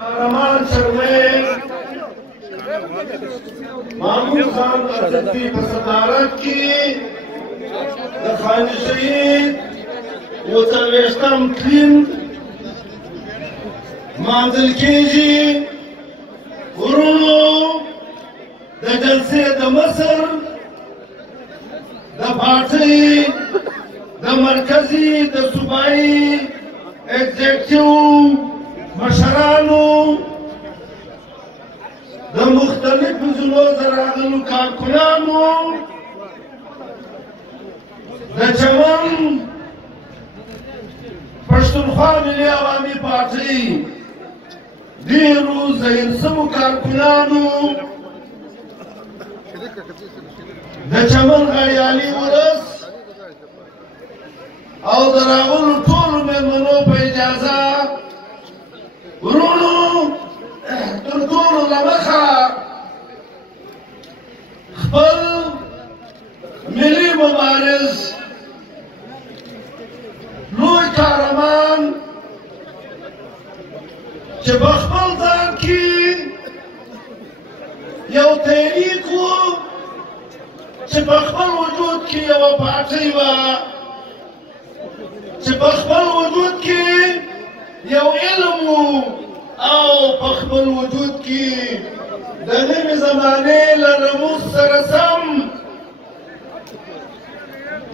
قهرمان سرور محمود خان عزیزی په صدارت کې د خان شهید اووه-څلوېښتم تلین لمانځل کېږي. ورونو د جلسې د مصر د پارټۍ د مرکزي د صوبایي اگزیکټیو مشرانو د مختلفو ضلعو د راغلو کارکنانو د چمن پښتونخوا ملي عوامي پارټۍ ډېرو ظاهر سوو کارکنانو د چمن غړیالي ولس او د راغلو ټولو مېلمنو په اجازه ورونو تر ټولو له مخه خپل ملي مبارز لوی قهرمان چې په خپل ځان کې یو تحریک و چې په خپل وجود کې یوه پارټۍ وه چې په خپل وجود کې یو علم و او په خپل وجود کې د نوې زمانې له رموز سره سم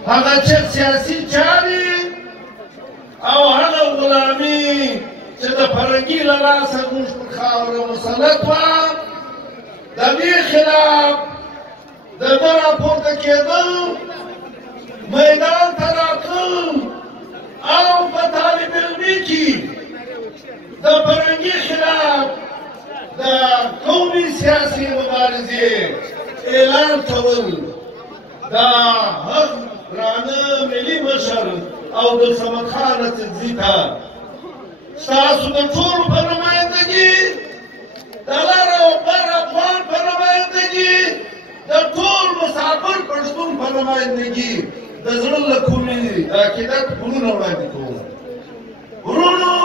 هغه سیاسي چارې او هغه غلامي چې د فرنګي له لاسه زموږ پر خاوره مسلط وه د دې خلاف د ده راپورته کېدل میدان ته راتلل او په طالب علمي کې د فرنګي خلاف د قومي سیاسي مبارزې اعلان کول دا هغه درانه ملي مشر او د صمد خان اڅکزي ته ستاسو د ټولو په نمایندګي د لر او بر افغان په نمایندګي د ټول مسافر پښتون په نمایندګي د زړه له کومې د عقیدت پلونه وړاندې کوم. ورونو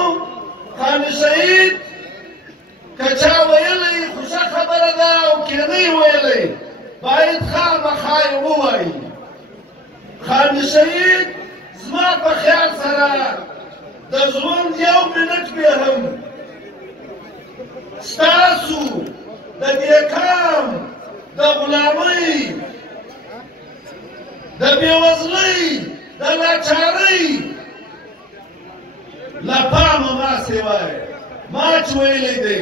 خان شهید که چا ویلی خو ښه خبره ده او که نه یې ویلی باید خامخا یې ووایي. خان شهید زما په خیال سره د ژوند یو منټ بې هم ستاسو د دې کام د غلامۍ د بېوزلۍ د لاچارۍ له پامه ما سوای ما چې ویلی دی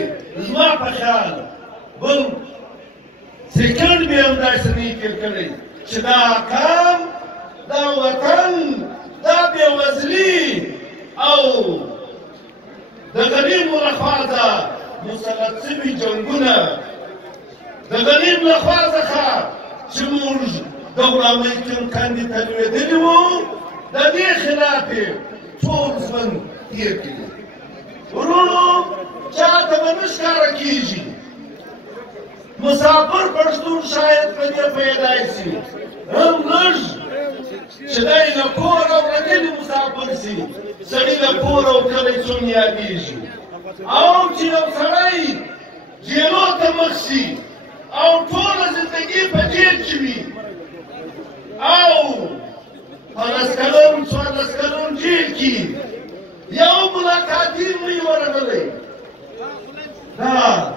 زما په خیال بل سیکنډ بې هم داسې نه یې تېر کړی چې دا کام دا وطن دا بېوزلي او د غنیمو لخوا ته مسلط شوي جنګونه د غنیم لخوا څخه چې موږ د غلامۍ کندې ته لوېدلي وو د دې خلاف یې ټول ژوند تېر کړي. ورونو چاته به نه ښکاره کېږي مسافر پښتون شاید په دې پیدای شي هم لږ چې دی له کوره ورغلي مسافر شي سړي له کوره او کلی څوم یادېږي او چې یو سړی جیلو ته مخ شي او ټوله زندګي په جیل کې وي او په 10 کلن 14 کلن جیل کې یو ملاقاتي نه وي ورغلی. دا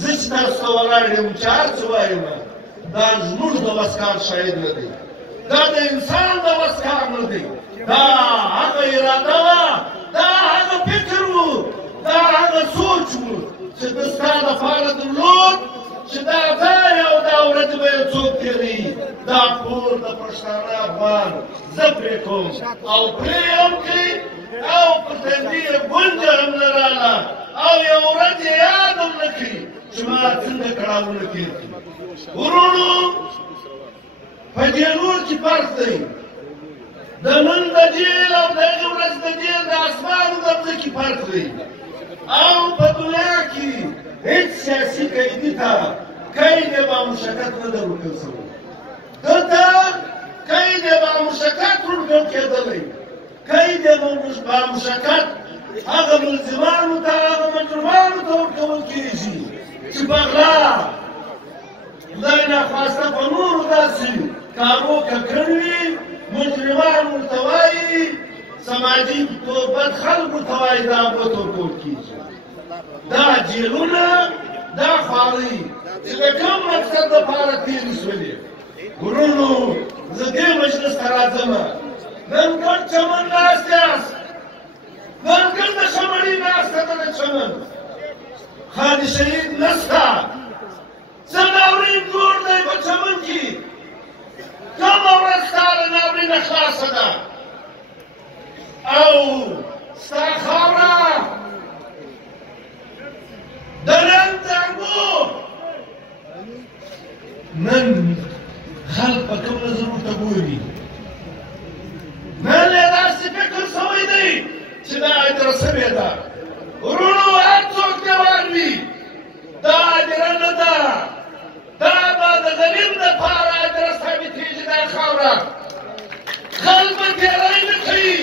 زه چې تاسو ته ولاړ یم چې هر څه وایم دا زموږ د وس کار شاید نه دی دا د انسان د وس کار نه دی دا هغه اراده وه دا هغه فکر و دا هغه سوچ و چې د ستا دپاره درلود چې دا ځای او دا ورځې به یې څوک تېروي دا کور د پښتانه افغان زه پرې کوم او پرې هم کړي او په تندي یې ګونجه هم نه راله او یو ورځ یې یاد هم نه کړي چې ما څنګه کړاوونه تېر کړي. ورونو په دې نور کې فرق دی د نن د جیل او د هغې ورځ د جیل د اسمان او د ځمکې فرق دی او په دنیا کې هیڅ سیاسي قیدي ته قید بامشکت نه ده ورکړل شوی دلته قید بامشکت ورکړل کېدلی قید بامشکت هغه ملزمانو ته هغه مجرمانو ته چې بغلا خدای ناخواسته په نورو داسې کارو ککړ وي مجرمان ورته وایي سماجي بد خلکو ته وایي دا بوت ورکول کېږي دا جیلونه دا خوارۍ چې د کوم مقصد دپاره تېرې شولې ورونو زه دې مجلس ته راځم نن ګډ چمن ناست یاست نن ګډ د شمړۍ ناسته ده د چمن خالي شهید نسته څه ناورین جوړ دی په چمن کې کومه ورځ ستا له ناورینه خلاصه ده او ستا خاوره د نن زنګو نن خلک په کوم نظر ورته ګوري نن یې داسې فکر شوی دی چې دا اجره سوې ده ورونو هر څوک جوان وي دا اجره نه ده دا به د ظلم دپاره اجره ثابتېږي دا خاوره خلک به تېری نه کوي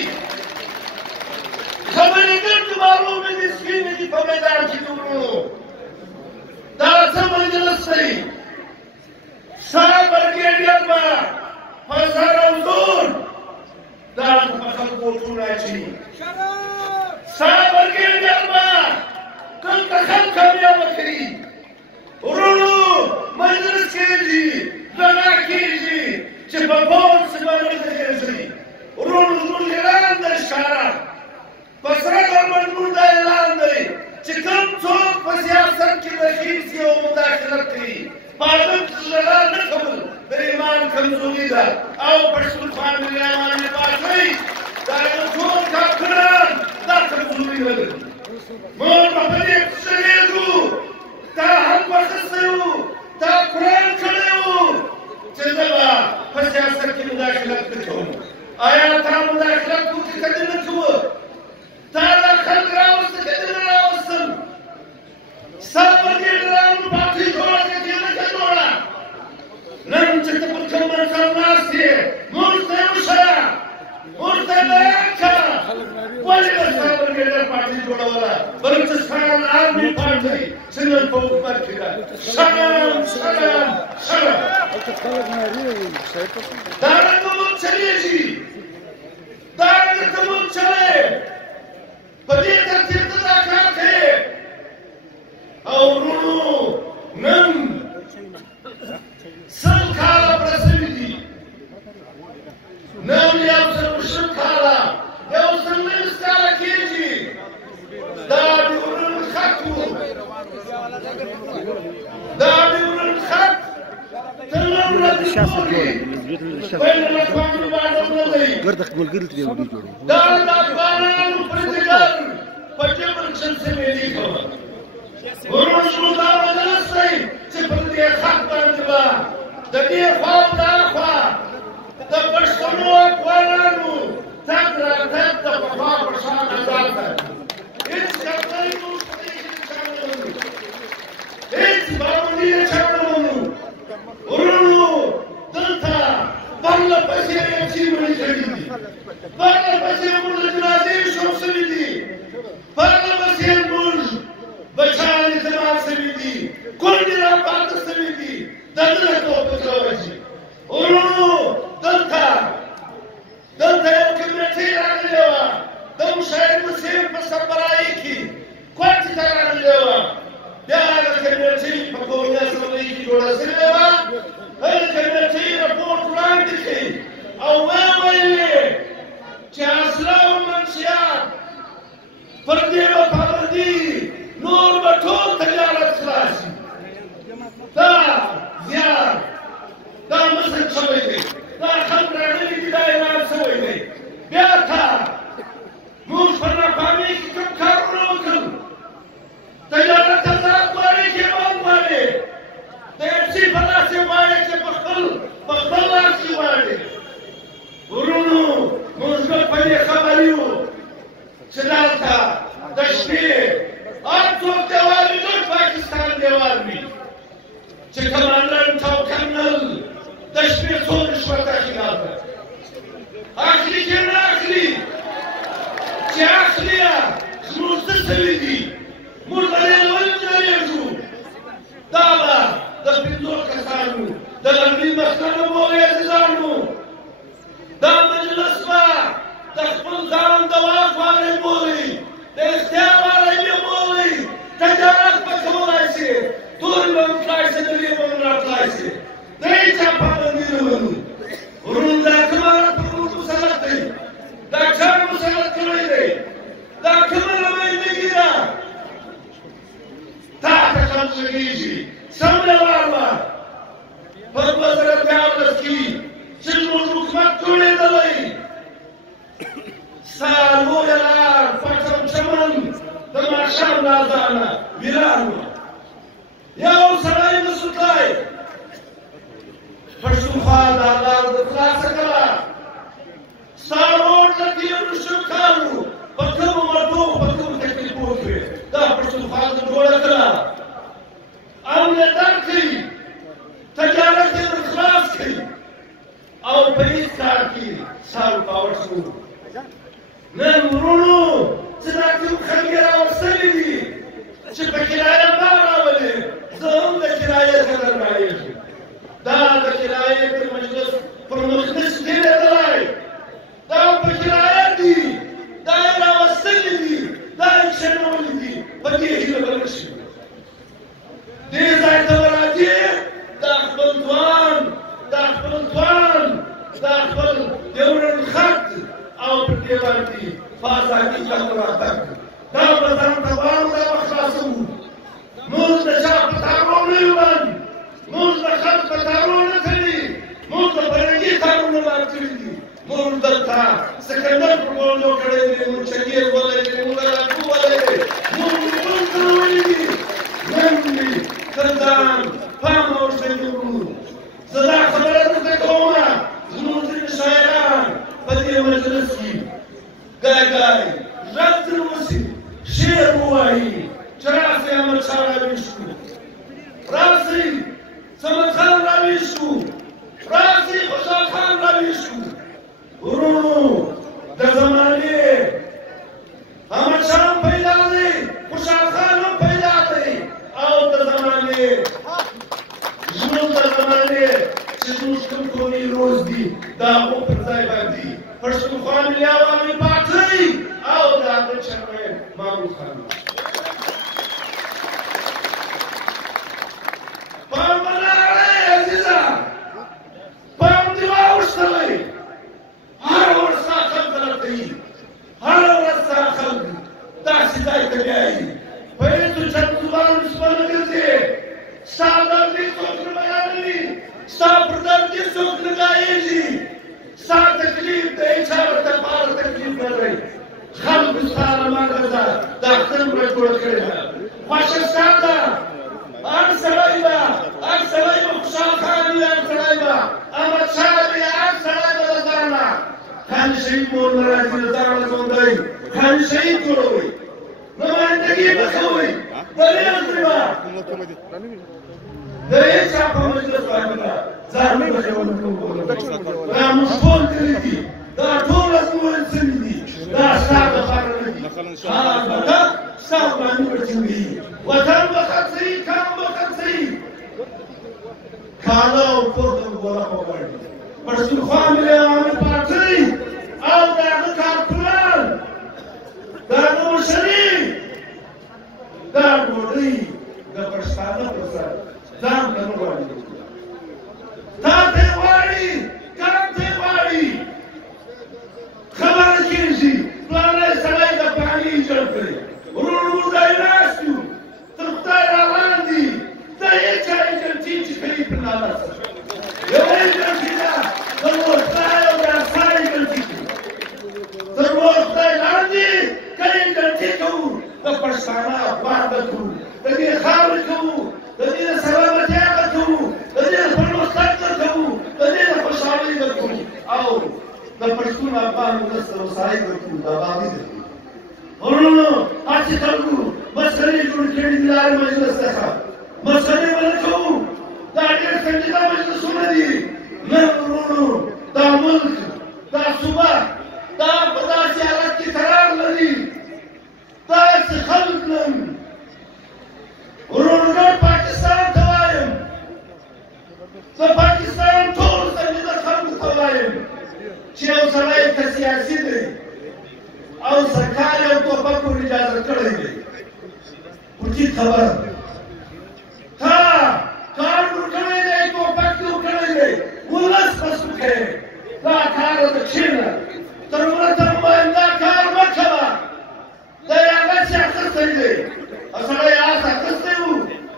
خبرې ګرد معلومې دي سپینې دي په میدان کې د ورونو دا څه مجلس دی ستا برګېډیر به په سر او زور دا په خلکو ووټونه اچوي ستا برګېډیر به دلته خلک کامیابه کوي ورونو مجلس کېږي دغه کېږي چې په پوځ به ورځي ورونو زموږ اعلان دی ښکاره په سره ډول زموږ دا اعلان دی چې کوم څوک په سیاست کې دخیل شي او مداخلت کوي په هغه کې ژړا نه کول د ایمان کمزوري ده او پښتونخوا ملیان یې باچوي دا یو ټول کافران دا کمزوري نه لري موږ به په دې خوشحالېږو تا حق واخیستی وو تا قرآن کړی وو چې زه به په سیاست کې مداخلت نه کوم آیا تا مداخلت وکړې که دې نه کوه تا دا خلک راوسته که دې نه راوستل ستا برګېډیرانو پارټۍ جوړه که دې نه که جوړه نن چې ته پر کوم منصب ناست یې موږ ته یې وښیه موږ ته یې بیان کړه ولې به ستا برګېډیر پارټۍ جوړوله بلوچستان آرمي پارټۍ چې نن په حکومت کې ده شرم شرم شرم دارنګه مونږ چلېږي دارنګه ته مونږ چلې په دې ترتیب ته دا کار کوې او ورونو نن سل کاله پوره سوي دي نن یو سل شل کاله یو سل نولس کاله کېږي دا ډیورنډ خط و دا ډیورنډ خط تر نن ورځې پورې بین الاقوامي بانډونه دی دا د افغانانو پر ځګر په جبر چل سوی دي ورونو زموږ دا مجلس دی چې پر دې خط باندې به د دې خوا او دا خوا د پښتنو افغانانو تګ راتګ د پخوا په شان ازاد دی هېڅ کړکۍ موږ په دې کې چا نه منو هېڅ پابندي یې چا نه منو ورونو دلته پرله پسې یې مړي شوي دي پرله پسې موږ د جنازې شوق شوي دي پرله پسې موږ بچیان یې تمام شوي دي کونډې راپاته شوي دي دغه توپک راوځي ورونو دلته یو کمیټۍ راغلې وه د مشاهد مسیب په سربراهۍ کې کوټې ته راغلې وه بیا هغه کمیټۍ په قومي اسمبلۍ کې جوړه شوې وه هغه کمیټۍ رپورټ وړاندې کړي او ویې ویلې چې اسره او منشیات پر دې به پابندي نور به ټول تجارت خلاص شي دا زیان دا مسک شوی دی دا خلک راغلي دي دا اعلان شوی دی بیا تا موږ په ناکامۍ کې کوم کارونه وکړل تجارت ازاد غواړي کې هم غواړي د اف سي په لاس اواز غږیږي سمه واره په 2014 کې چې زموږ حکومت جوړېدلی ستا لویه لار پټم چمن د ماښام له اذانه ویران وه یو سړی نسو تللی پښتونخوا دا لار د خلاصه کړه ستا روډ له تېرو شل کالو په کومو مټو په کومو تکلیفو کې دا پښتونخوا د جوړه کړه امن یې درکړي تجارت یې خلاص کړي او په هېڅ کار کې سا رکاوټ شو نن وروڼو چې دا کوم خلک یې راوستلي دي چې په کرایه ما راولې زه هم د کرایې قدر مایېږم دا د کرایې د مجلس پر مخ نشي تېرېدلی دا په کرایه دي دا یې راوستلي دي دا یې کښېنولي دي په دې هیله به نه شي دې ځای ته به راځي دا خپل ځوان دا خپل ځوان دا خپل ډیورنډ خط او په دې باندې په ازادي تګ راتګ دا به ځان ته وارو دا به خلاصوو موږ د چا په تارو نه یو باندې موږ د خلک په تارو نه کوي موږ د فرهنګي تارونه مات کړي دي موږ دلته سکندر پر موضوع کړی دی موږ چنګیز ولري موږ راټو ولري موږ ورته ویلي دي نن دې کردان پام ورته وکړو زه دا خبره درته کومه زموږ ځینې شاعران په دې مجلس کې ګای غږ ترې وشي شعر ووایي چې راسئ احمدشاه راویښ کړو راسئ صمد خان راویښ کړو راسئ خوشحال خان راویښ کړو ورونو د زمانې احمدشاه هم پیدا دی خوشحال خان هم پیدا دی او د زمانې زموږ د زمانې چې زموږ کوم قومي روز دي د هغو پر ځای باندې پښتونخوا ملي عوامي پارټۍ او د هغه چیرمن محمود خان پام ولاړی عزیزه پام دې واوښتلی هره ورځ ستا خلک غلط کوي هره ورځ ستا خلک داسې ځای ته بیایي په هېڅو چرتوبانو نسبت نه ګرځې ستا درد دې څوک نه بیانوي ستا پر درد دې څوک نه ځایېږي ستا تکلیف د هېچا دپاره تکلیف نه دی خلکو ستا رمانه ده د اختر مړه جوړه کړې ده خوښه ستا ده هر سړی به خوشحال خان وي هر سړی به احمدشاه وي هر سړی به د ځانه خاني شهید مور نه راځي د ځانه ژوندی خاني شهید جوړوئ نمایندګي به کوئ دلیل ترې به د هېچا په مجلس باندې به ځان نه بخیول کوو دا موږ ټول کړي دي دا ټول ازمویل شوي دي دا ستا دپاره نه دي البته ستا باندې به ټینګېږي وطن به خرڅوي کام به خرڅوي کاله او کور ته به ګوره وغواړي پښتونخوا ملي عوامي پارټۍ او د هغه کارکونان د هغه مشري دا ډوډۍ د پښتانه پر سر ځان ته نه غواړي تا ته یې غواړي کار ته یې غواړي خبره کېږي پلانی سړی د پاني جوړ کړي ورونو موږ ځای ناست یو تر خدای روان دي د هېچا ایجنټي چې کوي پر ناله سره یوه ایجنټي ده د مور خدای او د اثار ایجنټي کوي تر مور خدای لاندې که ایجنټي کوو د پښتانه افغان به کوو د دې خاورې کوو د دې د سلامتیا به کوو د دې د پرمختګ به کوو د دې د خوشحالۍ به کوو او د پښتون افغان ولس د هوساینې به کوو د ابادۍ به کوو ورونو هسې خلکو مسخرې جوړې کړي دي له هر مجلس څخه مسخرې به نه کوو دا ډېر سنجیده مجلسونه دي نن ورونو دا ملک دا صوبه دا په داسې حالت کې قرار لري داسې خلک نن ورونو ګډ پاکستان ته وایم د پاکستان ټولو سنجیده خلکو ته وایم چې یو سړی که سیاسي دی او سرکار یو ټوپک ور اجازه کړی دی پټي خبره تا کار ورکړی دی ټوپک دې ورکړی دی ولس پس وکړې دا کار د کښېنه تر وره ته هم وایم دا کار مه کوه دا یې هغه سیاست صحیح دی او سړی آس اخیستی و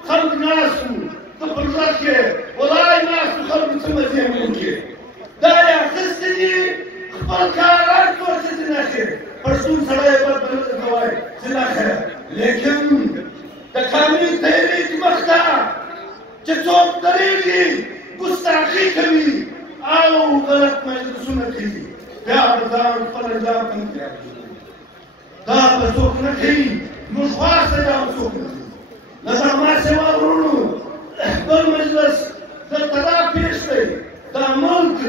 خلکو ناست وو ته پر غږ کې ولاړ ناست وو خلکو څه مزې وکړې دا یې اخیستي دي خپل کاران ټول څه دي نخیر پښتون سړی بد بلد کوی څه نخیر لیکن د قانون تحریک مخته چې څوک درېږي ګستاخي کوي او غلط مجلسونه کوي بیا به ځان خپل انجام ته نه تیار کوي دا به څوک نه کوي موږ خواسته دا به څوک نه کوي له زما سوا ورونو بل مجلس دلته دا پېښ دی دا ملک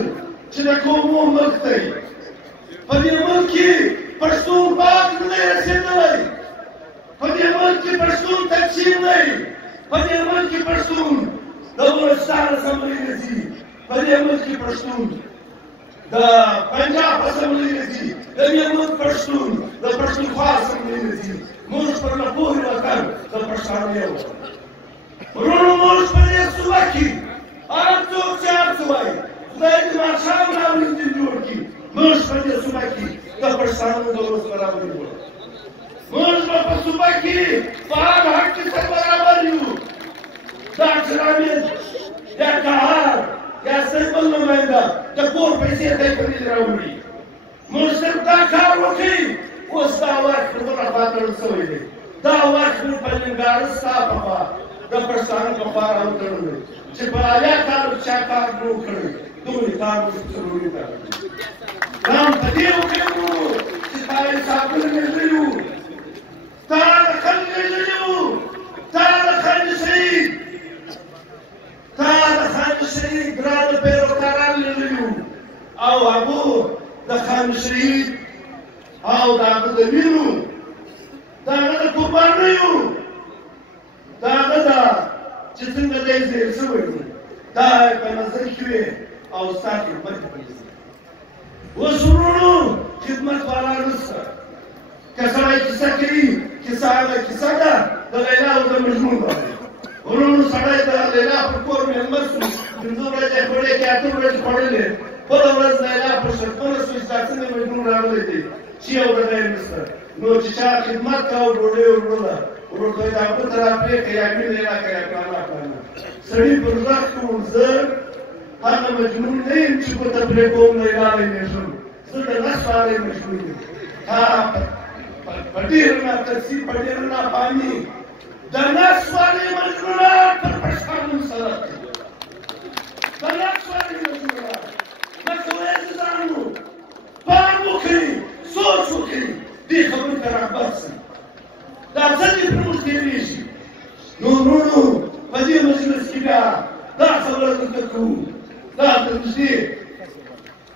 چې د قومو ملک دی په دې ملک کې پښتون باغ نه دی رسېدلی په دې ملک کې پښتون تقسیم دی په دې ملک کې پښتون د بلوچستان اسمبلۍ نه ځي په دې ملک کې پښتون د پنجاب اسمبلۍ نه ځي د دې ملک پښتون د پښتونخوا اسمبلۍ نه ځي موږ پر نپوهې وطن د پښتانه یو ورونو موږ په دې صوبه کې هر څوک چې هر څه وایي خدای دې ماښام راولي دین جوړ کړي موږ په دې صوبه کې د پښتانه د ورځ برابري وکړو موږ به په صوبه کې په هر حق کې سره برابر یو دا چې رامین یا کهار یا صرف بل نماینده د کور پیسې ته یې په دې راوړي موږ صرف دا کار وکړي اوس دا وخت پر دغه خوا تړل شوی دی دا وخت موږ په ننګرهار ستا په خوا د پښتانه په خوا راوتړلی چې په اعلی کار چا کار نه و کړی دومره کار موږ ضروري کار هم په دې وکړو چې تا یې ساتل مېږلي وو تا د خلک مېږلي وو تا د خلک شهید تا د خان شهید ګرانو پیروکاران لرلي وو او هغو د خان شهید او د هغه د وینو د هغه د قربانیو د هغه د چې څنګه دی زیر شوی و دا یې په نظر کې وې او ستا خدمت یې په نظر اوس ورونو خدمت والا نشته که سړی کیسه کوي کیسه هغه کیسه ده د لیلا او د مجنون باندې ورونو سړی د لیلا پر کور مېلمه شو پنځه ورځې خوړې کې اته ورځې خوړلې بله ورځ لیلا په شرطونه شوې چې دا څنګه مجنون راغلی دی چې یو دغه یې نشته نو چې چا خدمت کوه ډوډۍ یې وروړله ورور ته یې دا بل ته راپرېږه یا مینه یې راکړه یا پلانه پلانه سړي پر غږ کړو زه هغه مجنون نه یم چې ګوته پرې کوم لیلا له مېږم زه د نس والی مجنون یم تا په ډېر ناترسي په ډېر ناپامي د نس والی مجنونان پر پښتانه مسلط دي د نس والی مجنونان مکوی عزیزانو پام وکړئ سوچ وکړئ دې خبرې ته رغبت شئ دا څه دې پر موږ تېرېږي نو وروڼو په دې مجلس کې بیا دا خبره درته کوو دا تر نږدې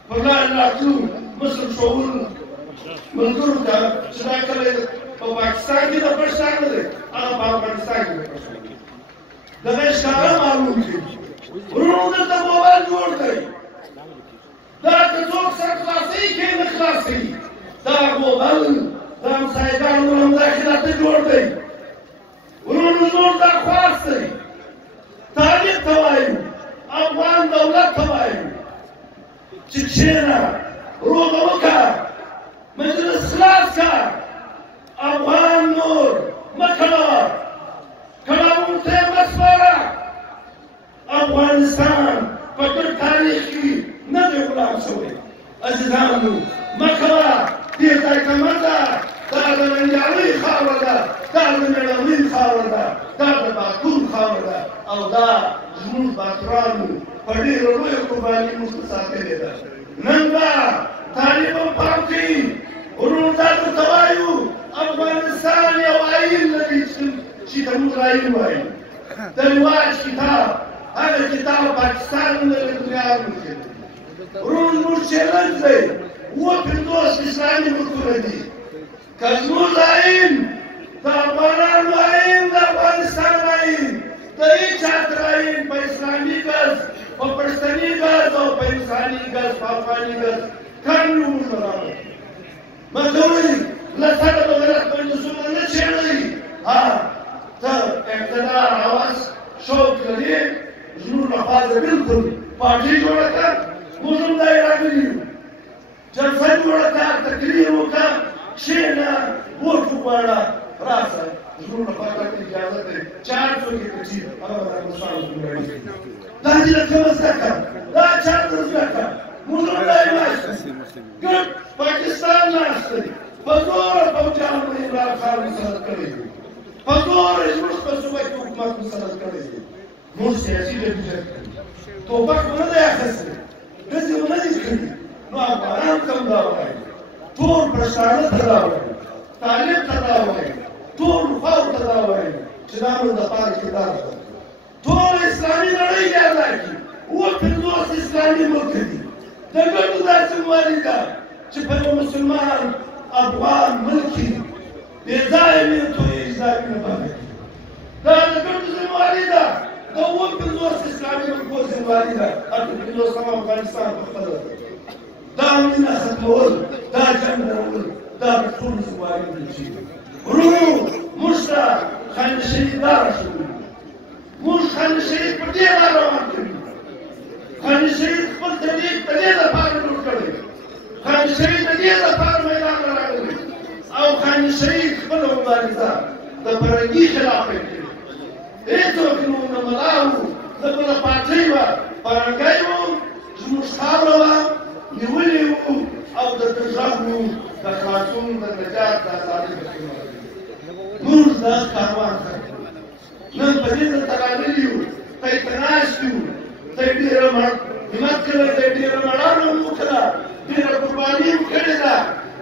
پر لارې راتلو مصر ښوول ملګرو ته چې دا کله په پاکستان کې د پښتانه نه دی هغه په افغانستان کې د پښتانه دی دغه ښکاره معلوم کړي وروڼو دلته موبایل جوړ دی دا که څوک سر خلاصوي کې نه خلاص کوي دا موبایل د همسایګانو همداخله ته جوړ دی وروڼو زموږ دا خواست دی تعلیم ته وایو افغان دولت ته وایو چې کښېنه روغه وکړه مجلس خلاص کړه افغان نور مه کړه کړاوونو ته یې مه سپاره افغانستان په ټول تاریخ کې نه دی غلام شوی عزیزانو مه کوه دې ځای ته مه ځه دا د ننګیالۍ خاوره ده دا د مېړنۍ خاوره ده دا د باتور خاوره ده او دا زموږ باتورانو په ډېرو لویو قرباني موږ ته ساتلې ده نن به طالب هم پام کوي ورونو دا درته وایو افغانستان یو آیین لري چې ته موږ آیین وایو د رواج کتاب هغه کتاب پاکستان نه لري دنیا موږ ورونو زموږ چیلنج دی اووه پنځوس اسلامي ملکونه دي که زموږ آیین د افغانانو آیین د افغانستان آیین د هېچ چاته آیین په اسلامي ګز په پښتني ګز او په انساني ګز په افغاني ګز کم یو موږ برابر مه کوئ له سره به غلط مجلسونه نه څېړئ ته اقتدار هوس شوق لرې زموږ لخوا زه بلکل پارټي جوړه کړه موږ هم دا یې راغلي یو جلسه جوړه کړه تقریر وکړه کښېنه ووټ وغواړه راسه زموږ لخوا ته اجازه دی 400 کې هغه مسلمان دا دې کوم ځکه دا 400 ځکه موږ نه یو پاکستان ناشته په زور فوجان عمران خان مسلط کړی دی په زور زموږ په صوبه کې حکومت مسلط کړی دی موږ سیاسي ډیپټیشن توپک ونه دی اخیستی داسې ونه دي کړي نو افغانان کوم دا وایي ټول پښتانه ته دا وایي طالب ته دا وایي ټول خواو ته دا وایي چې دا موږ دپاره کردار ده ټول اسلامي نړۍ یاد راکړي 50 اسلامي ملک دي د ګټو داسې موالي ده چې په یو مسلمان افغان ملک کې بې ځایه مینتویې اضافي نه پاتې کېږي دا د ګټو ذمواري ده د 50 اسلامي ملکو ذمواري ده اته 50 افغانستان په خپله ده دا مینه ختمول دا جنګ درول دا د ټولو ذمواري ده چې ورونو موږ ته خالد شهید لاره ښووي موږ خالد شهید په دې لاره روان کوي خالد شهید خپل طریق د دې لپاره جوړ کړی خالد شهید د دې لپاره میدان ته راغلی او خالد شهید خپله مبارزه د فرهنګي خلاف یې کړې هېڅوک نو نه ملا وو نه بله پاټۍ وه فرهنګی وو زموږ خاوره وه نیولې وو او د غږ وو د خلاصون د نجات د ازادۍ په خدمت موږ دا کاروان کوو نن په دې ته راغلي یو ته ته ناست یو ته ډېره همت کړی دی ډېره مړانه مو وکړه ډېره قرباني مو کړې ده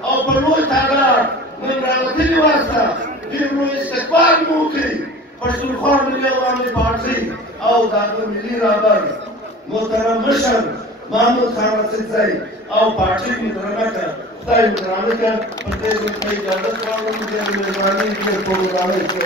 او په لوی تعداد نن راوتلي واسته ډېر لوی استقبال مو وکړي پښتونخوا ملي عوامي پارټۍ او د هغه ملي رهبر محترم مشر محمود خان رسیدزی او پارټۍ مې درنه کړه خدای مې درانه کړه په دې کې اجازه غواړم چې مهرباني وکړئ په ودانۍ کې